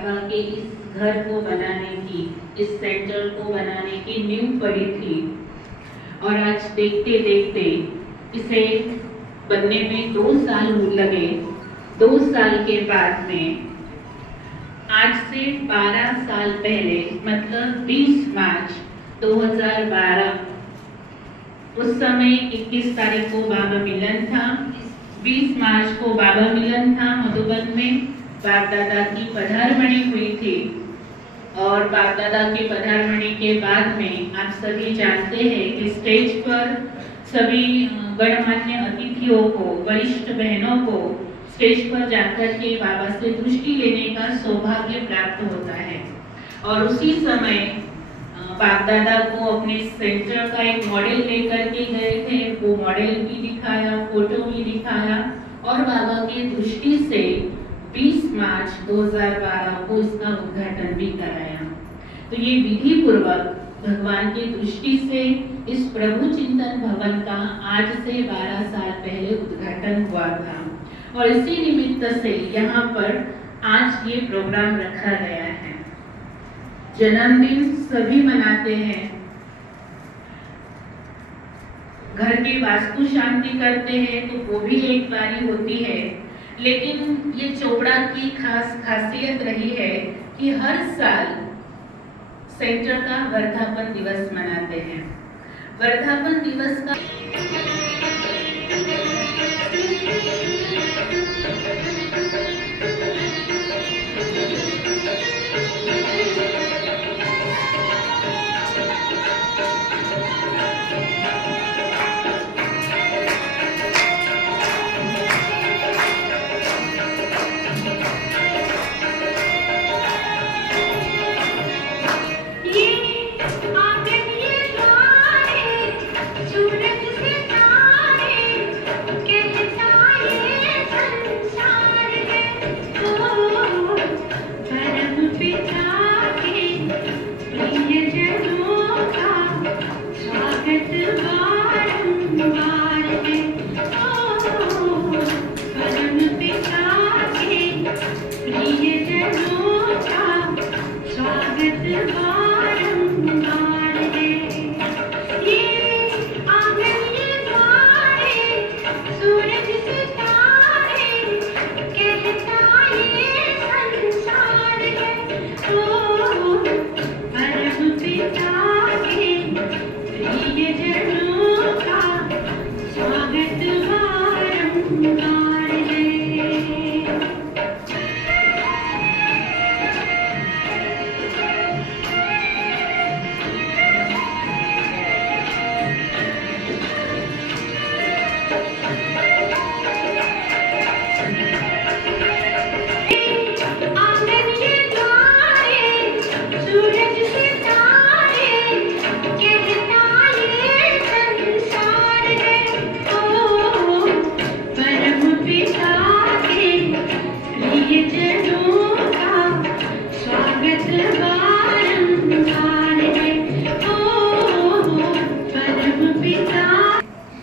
बाबा के इस घर को बनाने की, इस सेंटर को बनाने की नींव पड़ी थी। और आज देखते देखते इसे बनने में 2 साल लगे। 2 साल के बाद में आज से 12 साल पहले मतलब 20 मार्च 2012, उस समय 21 तारीख को बाबा मिलन था। 20 मार्च को बाबा मिलन था। मधुबन में बाप दादा की पधारमणि हुई थी। और बाप दादा की पधारमणि के बाद में आप सभी जानते हैं कि स्टेज पर सभी गणमान्य अतिथियों को, वरिष्ठ बहनों को स्टेज पर जाकर के बाबा से दृष्टि लेने का सौभाग्य प्राप्त होता है। और उसी समय बाप दादा को अपने सेंटर का एक मॉडल लेकर के गए थे। वो मॉडल भी दिखाया, फोटो भी दिखाया और बाबा की दृष्टि से 20 मार्च 2012 को इसका उद्घाटन भी कराया। तो ये विधि पूर्वक भगवान की दृष्टि से इस प्रभु चिंतन भवन का आज से 12 साल पहले उद्घाटन हुआ था। और इसी निमित्त से यहाँ पर आज ये प्रोग्राम रखा गया है। जन्मदिन सभी मनाते हैं, घर की वास्तु शांति करते हैं तो वो भी एक बारी होती है। लेकिन ये चोपड़ा की खास खासियत रही है कि हर साल सेंटर का वर्धापन दिवस मनाते हैं। वर्धापन दिवस का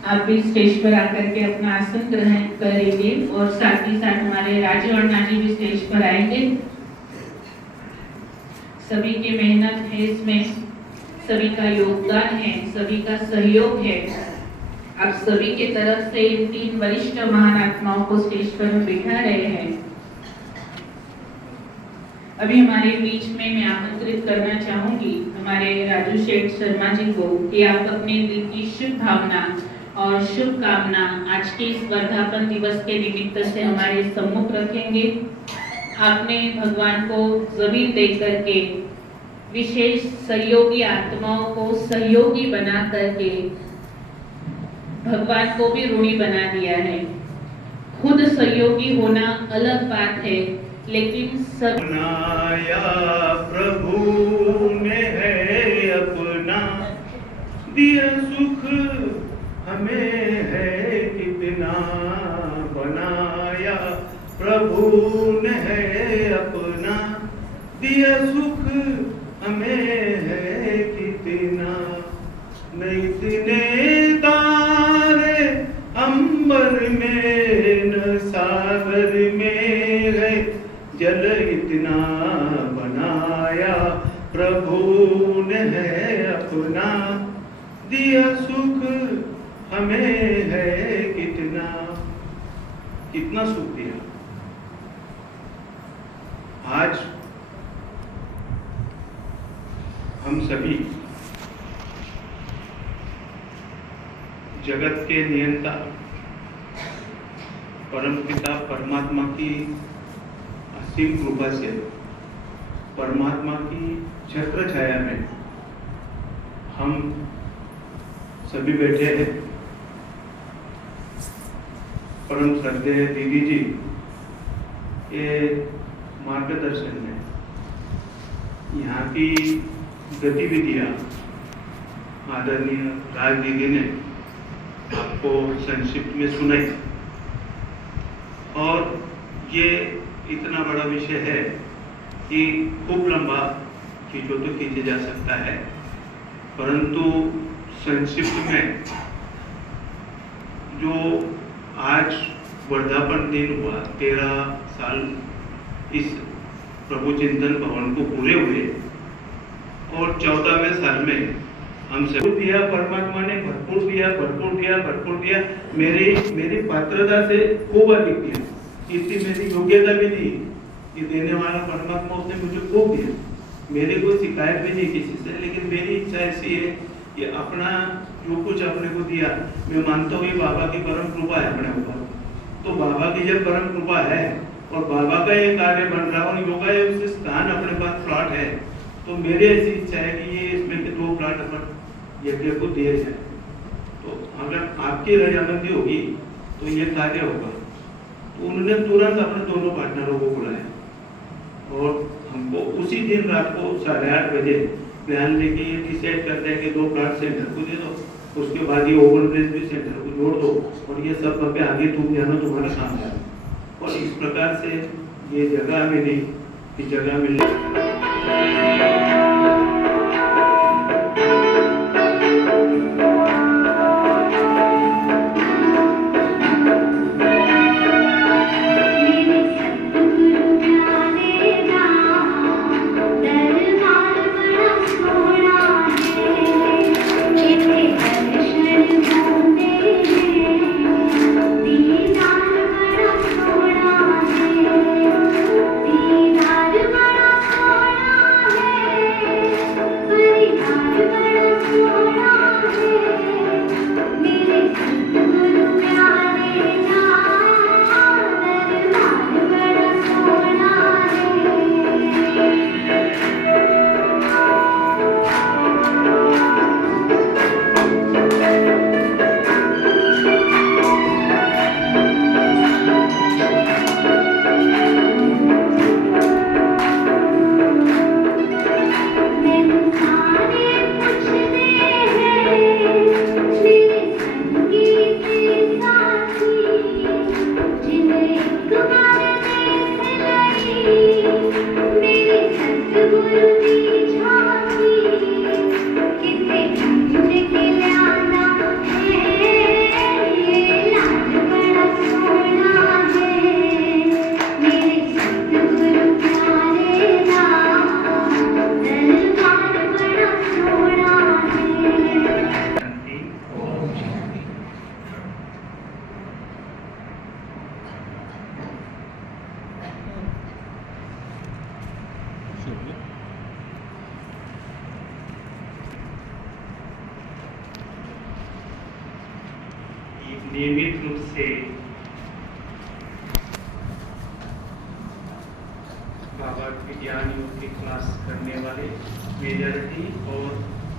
आप भी स्टेज पर आकर के अपना आसन ग्रहण करेंगे और साथ ही साथ हमारे राजू अण्णा जी भी स्टेज पर आएंगे। सभी की मेहनत है इसमें, सभी का योगदान है, सभी का सहयोग है। आप सभी के तरफ से इन 3 वरिष्ठ महान आत्माओं को स्टेज पर हम बिठा रहे हैं। अभी हमारे बीच में मैं आमंत्रित करना चाहूंगी हमारे राजू शेठ शर्मा जी को कि आप अपने दिल की शुभ भावना और शुभकामना आज के इस वर्धापन दिवस के निमित्त से हमारे सम्मुख रखेंगे। आपने भगवान को जमीन देख करके विशेष सहयोगी आत्माओं को सहयोगी बना करके भगवान को भी ऋणी बना दिया है। खुद सहयोगी होना अलग बात है, लेकिन सब बनाया प्रभु ने है अपना, दिया सुख हमें है कितना, बनाया प्रभु ने है अपना, दिया सुख हमें है कितना। न इतने तारे अंबर में न सागर में है, जल इतना अपना, दिया सुख हमें है कितना। कितना सुख दिया। आज हम सभी जगत के नियंता परमपिता परमात्मा की असीम कृपा से, परमात्मा की छत्र छाया में हम सभी बैठे हैं। परम श्रद्धेय दीदी जी के मार्गदर्शन में यहाँ की गतिविधियाँ आदरणीय राज दीदी ने आपको संक्षिप्त में सुनाई। और ये इतना बड़ा विषय है कि खूब लंबा खींचो तो खींचे जा सकता है, परंतु संक्षिप्त में जो आज वर्धापन दिन हुआ, 13 साल इस प्रभु चिंतन भवन को पूरे हुए और 14वें साल में हम सब दिया, परमात्मा ने भरपूर दिया, भरपूर दिया, भरपूर दिया। मेरी पात्रता से खूब अधिक दिया, इतनी मेरी योग्यता भी दी कि देने वाला परमात्मा उसने मुझे खूब दिया। मेरी कोई शिकायत भी नहीं किसी से, लेकिन मेरी इच्छा ऐसी है कि अपना जो कुछ अपने को दिया, मैं मानता हूँ ये बाबा की परम कृपा है अपने ऊपर। तो बाबा की जब परम कृपा है और बाबा का ये कार्य बन रहा है और योगा है, उससे स्थान अपने पास प्लॉट है, तो मेरी ऐसी इच्छा है कि ये इसमें के 2 प्लॉट अपन यज्ञ को दिए जाए। तो अगर आपकी रजामंदी होगी तो ये कार्य होगा। तो उन्होंने तुरंत अपने दोनों पार्टनरों को बुलाया और हमको उसी दिन रात को 8:30 बजे बयान लेके ये डिसाइड करते हैं कि 2 प्लॉट सेंटर को दे दो, उसके बाद ये ओपन प्लेस भी सेंटर को जोड़ दो और ये सब पे आगे तुम जाना, तुम्हारा काम है। और इस प्रकार से ये जगह मिली, इस जगह मिलने नियमित रूप से बाबा की ज्ञान योग की क्लास करने वाले मेजॉरिटी और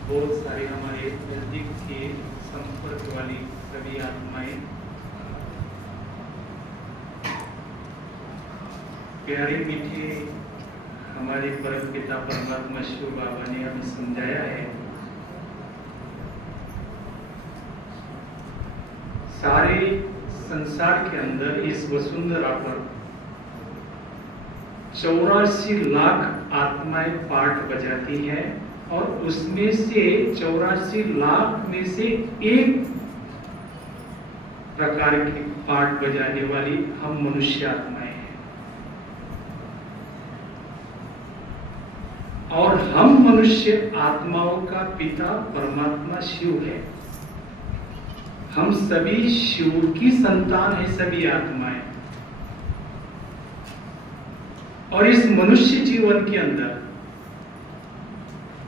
बहुत सारे हमारे नजदीक के संपर्क वाली सभी आत्माएं, प्यारे मीठे हमारे परम पिता परमात्मा शिव बाबा ने हमें समझाया है। सारे संसार के अंदर इस वसुंधरा पर 84 लाख आत्माएं पाठ बजाती हैं और उसमें से 84 लाख में से एक प्रकार की पाठ बजाने वाली हम मनुष्य आत्माएं हैं। और हम मनुष्य आत्माओं का पिता परमात्मा शिव है। हम सभी शिव की संतान है, सभी आत्माएं। और इस मनुष्य जीवन के अंदर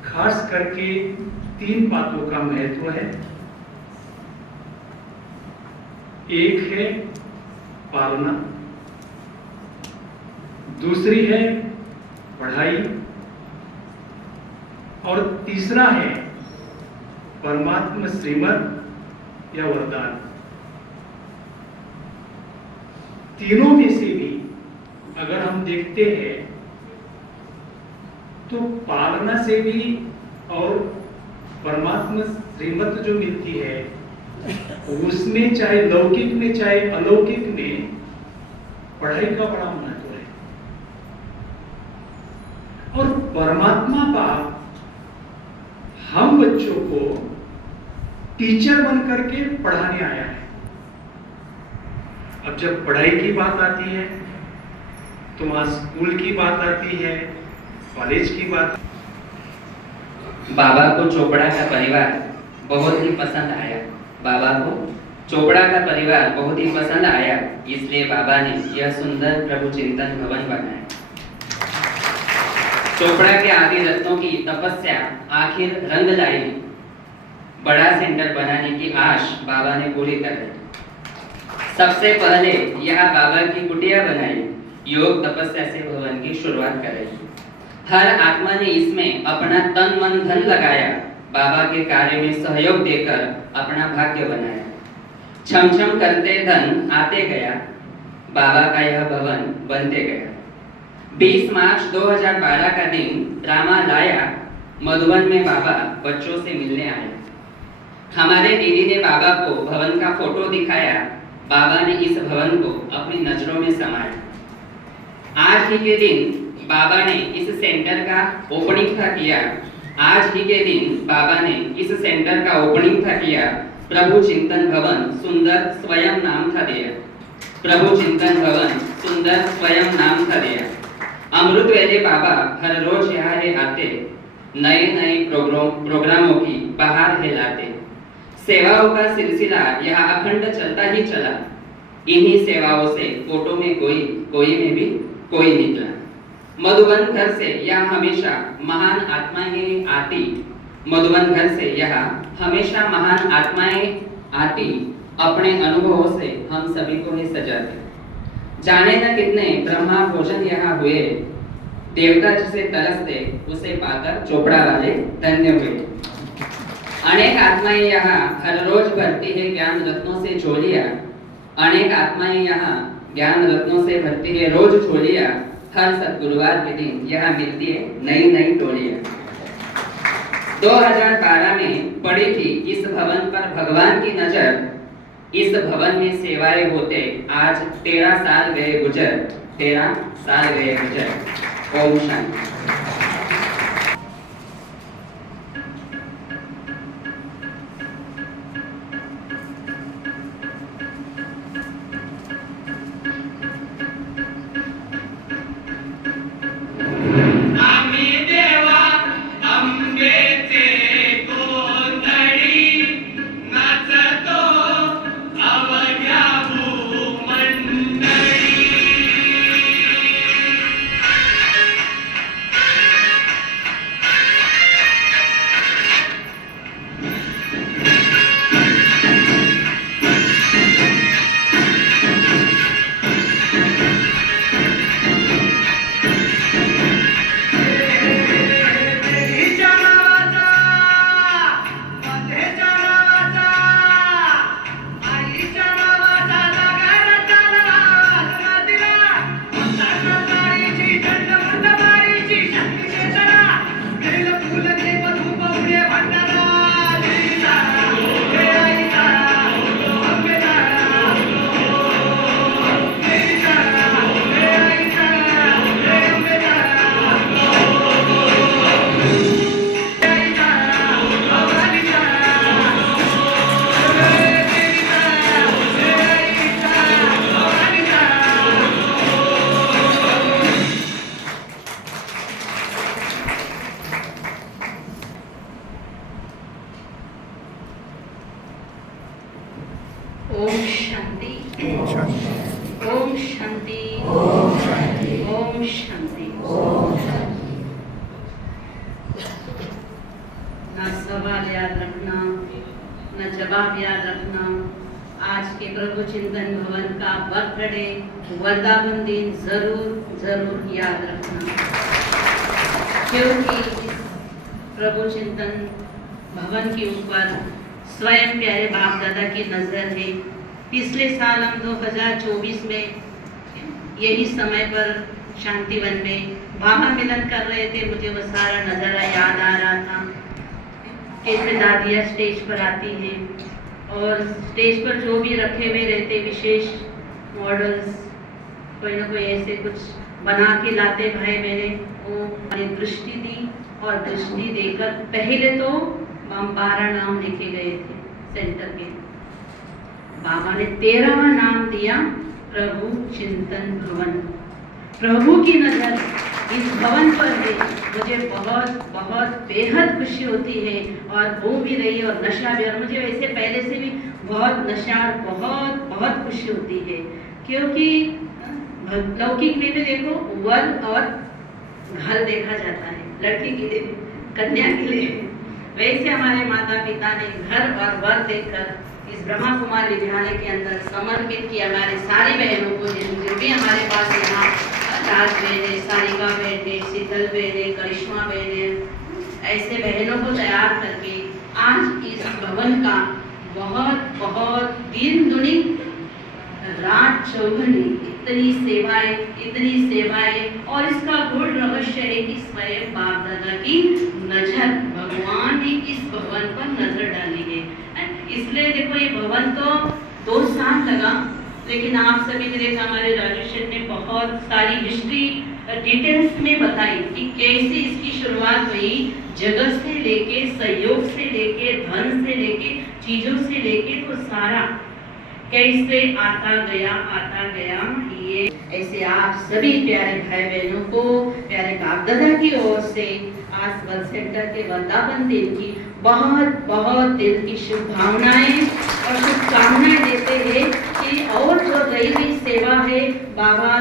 खास करके 3 बातों का महत्व है। एक है पालना, दूसरी है पढ़ाई, और तीसरा है परमात्मा श्रीमत या वरदान। तीनों में से भी अगर हम देखते हैं तो पालना से भी और परमात्मा श्रीमत जो मिलती है उसमें, चाहे लौकिक में चाहे अलौकिक में, पढ़ाई का बड़ा महत्व है। और परमात्मा बाप हम बच्चों को टीचर बनकर के पढ़ाने आया है। अब जब पढ़ाई की बात आती है तो वहां स्कूल की बात आती है, कॉलेज की बात। बाबा को चोपड़ा का परिवार बहुत ही पसंद आया। बाबा को चोपड़ा का परिवार बहुत ही पसंद आया, इसलिए बाबा ने यह सुंदर प्रभु चिंतन भवन बनाया। चोपड़ा के आदि रत्नों की तपस्या आखिर रंग लाई। बड़ा सेंटर बनाने की आश बाबा ने पूरी कर ली। सबसे पहले यहाँ बाबा की कुटिया बनाई, योग तपस्या से भवन की शुरुआत करी। हर आत्मा ने इसमें अपना तन मन धन लगाया, बाबा के कार्य में सहयोग देकर अपना भाग्य बनाया। छम छम करते धन आते गया, बाबा का यह भवन बनते गया। 20 मार्च 2012 का दिन ड्रामा लाया। मधुबन में बाबा बच्चों से मिलने आए। हमारे दीदी ने बाबा को भवन का फोटो दिखाया। बाबा ने इस भवन को अपनी नजरों में समाया। आज ही के दिन बाबा ने इस सेंटर का ओपनिंग था किया। आज ही के दिन बाबा ने इस सेंटर का ओपनिंग था किया। प्रभु चिंतन भवन सुंदर स्वयं नाम था दिया। प्रभु चिंतन भवन सुंदर स्वयं नाम था दिया। अमृत वेले बाबा हर रोज यहाँ आते, नए नए प्रोग्रामों की बाहर हिलाते। सेवाओं का सिलसिला यहाँ अखंड चलता ही चला। इन्हीं सेवाओं से फोटो में कोई में भी कोई निकला। मधुबन घर से यहाँ हमेशा महान आत्माएं आती। मधुबन घर से यहाँ हमेशा महान आत्माएं आती, अपने अनुभवों से हम सभी को ही सजाते। जाने न कितने ब्रह्मा भोजन यहाँ हुए, देवता जिसे तरसते उसे पाकर चोपड़ा वाले धन्य हुए। अनेक आत्माएं यहाँ हर रोज भरती है ज्ञान रत्नों से झोलियां। अनेक आत्माएं यहाँ ज्ञान रत्नों से भरती है रोज झोलियां। हर सद्गुरुवार के दिन यहाँ मिलती है नई नई टोलियां। 2012 में पड़ी थी इस भवन पर भगवान की नजर। इस भवन में सेवाएं होते आज 13 साल गए गुजर। 13 साल गए गुजर। ओम शांति। ओम शांति ओम शांति। ना सवाल याद रखना, न जवाब याद रखना। आज के प्रभु चिंतन भवन का बर्थडे वृंदावन दिन जरूर जरूर याद रखना, क्योंकि इस प्रभु चिंतन भवन के ऊपर स्वयं प्यारे बाप दादा की नजर है। पिछले साल हम 2024 में यही समय पर शांतिवन में बाबा मिलन कर रहे थे। मुझे वो सारा नज़ारा याद आ रहा था, कैसे दादियाँ स्टेज पर आती हैं और स्टेज पर जो भी रखे हुए रहते विशेष मॉडल्स, कोई ना कोई ऐसे कुछ बना के लाते भाई बहने, वो हमें दृष्टि दी और दृष्टि देकर पहले तो हम 12 नाम लिखे गए थे सेंटर के। बाबा ने 13वां नाम दिया प्रभु चिंतन भवन। प्रभु की नजर इस भवन पर है। मुझे बहुत बहुत बेहद खुशी होती है और हो भी रही है और नशा भी। और मुझे वैसे पहले से भी बहुत नशा और बहुत बहुत खुशी होती है, क्योंकि लौकिक में भी देखो वर और घर देखा जाता है, लड़की के लिए कन्या के लिए। वैसे हमारे माता पिता ने घर और वर देखकर इस ब्रह्मा कुमार विद्यालय के अंदर समर्पित किया। हमारे सारी बहनों को जो भी हमारे पास यहाँ राज बहन है, सारिका बहन है, शीतल बहन है, करिश्मा बहन है, ऐसे बहनों को तैयार करके आज इस भवन का बहुत बहुत दिन दुनी रात चौगुनी इतनी सेवाएं और इसका गुण रहस्य है कि स्वयं बाप दादा की नजर, भगवान ने इस भवन पर नजर डाली है। इसलिए देखो ये भवन तो 2 साल लगा, लेकिन आप सभी ने देखा हमारे राजू शेठ ने बहुत सारी हिस्ट्री डिटेल्स में बताई कि कैसे इसकी शुरुआत हुई, जगह से लेके, सहयोग से लेके, धन से लेके, चीजों से लेके, तो सारा कैसे आता गया। ये ऐसे आप सभी प्यारे भाई बहनों को प्यारे बाप दादा की ओर से आज वर्ल्ड सेंटर के वृंदावन दिन की बहुत बहुत दिल की शुभकामनाएं और शुभकामनाएं देते हैं कि और जो रही हुई सेवा है बाबा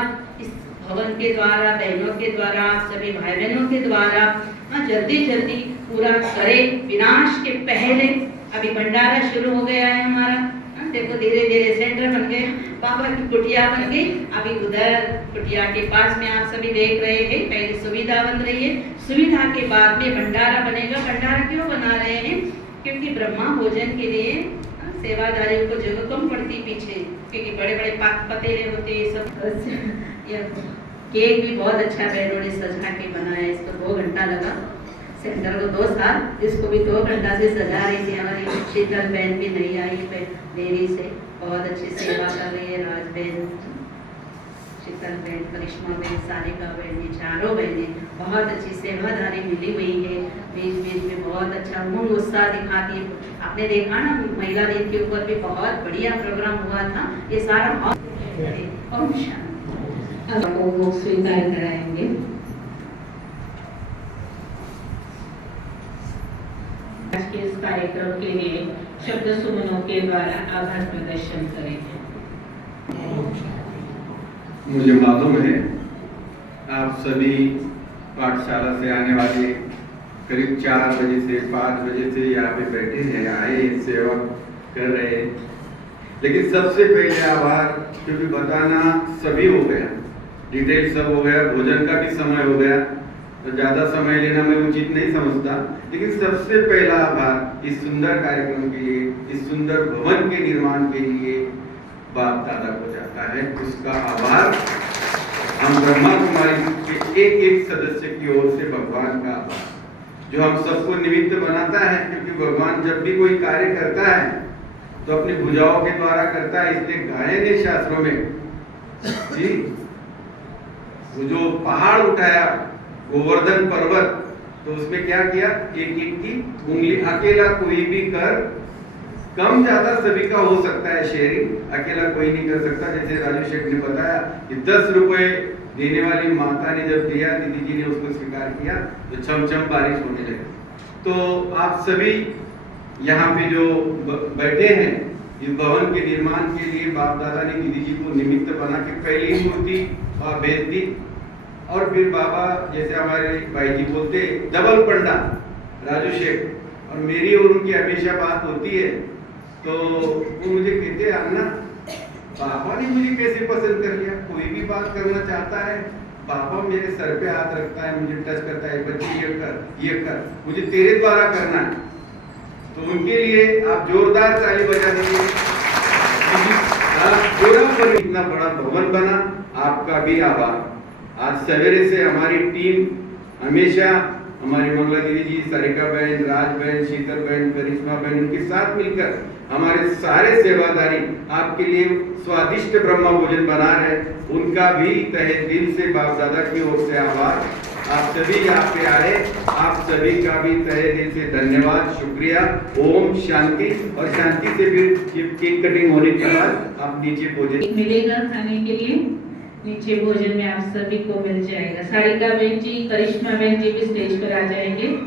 इस भवन के द्वारा, बहनों के द्वारा, सभी भाई बहनों के द्वारा जल्दी जल्दी पूरा करे। विनाश के पहले अभी भंडारा शुरू हो गया है हमारा। देखो धीरे धीरे सेंटर बन गए, बाबा की कुटिया बन गई। अभी उधर कुटिया के पास में आप सभी देख रहे हैं, पहले सुविधा बन रही है, सुविधा के बाद में भंडारा बनेगा। भंडारा क्यों बना रहे हैं? क्योंकि ब्रह्मा भोजन के लिए सेवादारियों को जगह कम पड़ती पीछे, क्योंकि बड़े बड़े पतेले होते हैं सब। केक भी बहुत अच्छा बहनों ने सजा के बनाया, इसको 2 घंटा लगा। सेंटर को 2 साल, इसको भी 2 घंटा से सजा रही थी। हमारी शीतल बहन भी नहीं आई देरी से, बहुत अच्छी सेवा कर रही है। राज बहन, शीतल बहन, करिश्मा बहन, सारिका बहन, ये चारों बहनें बहुत अच्छी सेवादारी मिली हुई है। बीच बीच में बहुत अच्छा उमंग उत्साह दिखाती है। आपने देखा ना महिला दिन के ऊपर भी बहुत बढ़िया प्रोग्राम हुआ था। ये सारा ओम शांति। आपको वो स्वीकार कराएंगे। आज के इस कार्यक्रम के लिए शब्द सुमनों के द्वारा आभार प्रदर्शन करेंगे। मुझे मालूम है आप सभी पाठशाला से आने वाले करीब 4 बजे से 5 बजे से यहाँ पे बैठे हैं, आए सेवा कर रहे हैं। लेकिन सबसे पहले आभार, क्योंकि बताना सभी हो गया, डिटेल सब हो गया, भोजन का भी समय हो गया, तो ज़्यादा समय लेना मैं उचित नहीं समझता। लेकिन सबसे पहला आभार इस सुंदर कार्यक्रम के लिए, इस सुंदर भवन के निर्माण के लिए बाप दादा को जाता है। उसका आभार हम ब्रह्मा कुमारी के एक सदस्य की ओर से भगवान का आभार, जो हम सबको निमित्त बनाता है। क्योंकि भगवान जब भी कोई कार्य करता है तो अपनी भुजाओं के द्वारा करता है। इसलिए गायन है शास्त्रों में जी, वो जो पहाड़ उठाया गोवर्धन पर्वत, तो उसमें क्या किया, एक की उंगली अकेला कोई भी कर, कम ज्यादा सभी का हो सकता है शेयरिंग, अकेला कोई नहीं कर सकता। जैसे राजू शेठ ने बताया कि 10 रुपए देने वाली माता ने जब दिया, दीदी जी ने उसको स्वीकार किया, तो छमछम बारिश होने लगी। तो आप सभी यहाँ पे जो बैठे हैं, इस भवन के निर्माण के लिए बाप दादा ने दीदी जी को निमित्त बना के पहली मूर्ति भेज दी। और फिर बाबा जैसे हमारे भाई जी बोलते डबल पंडा राजू शेख, और मेरी और उनकी हमेशा बात होती है तो वो मुझे कहते हैं अन्ना बाबा ने मुझे कैसे पसंद कर लिया, कोई भी बात करना चाहता है बाबा मेरे सर पे हाथ रखता है, मुझे टच करता है, बच्चे ये कर मुझे तेरे द्वारा करना है। तो उनके लिए आप जोरदार ताली बजा दीजिए। इतना बड़ा भवन बना, आपका भी आभार। आज सवेरे से हमारी टीम हमेशा हमारी मंगला दीदी जी, सारिका बहन, राज बहन, शीतल बहन, करिश्मा बहन, उनके साथ मिलकर हमारे सारे सेवादारी आपके लिए स्वादिष्ट ब्रह्म भोजन बना रहे, उनका भी तहे दिल से बाप दादा की ओर से आभार। आप सभी यहाँ पे आए, आप सभी का भी तहे दिल से धन्यवाद, शुक्रिया। ओम शांति। और शांति से फिर केक कटिंग होने के बाद आप नीचे भोजन मिलेगा खाने के लिए, नीचे भोजन में आप सभी को मिल जाएगा। सारिका बहन जी, करिश्मा बहन जी भी स्टेज पर आ जाएंगे।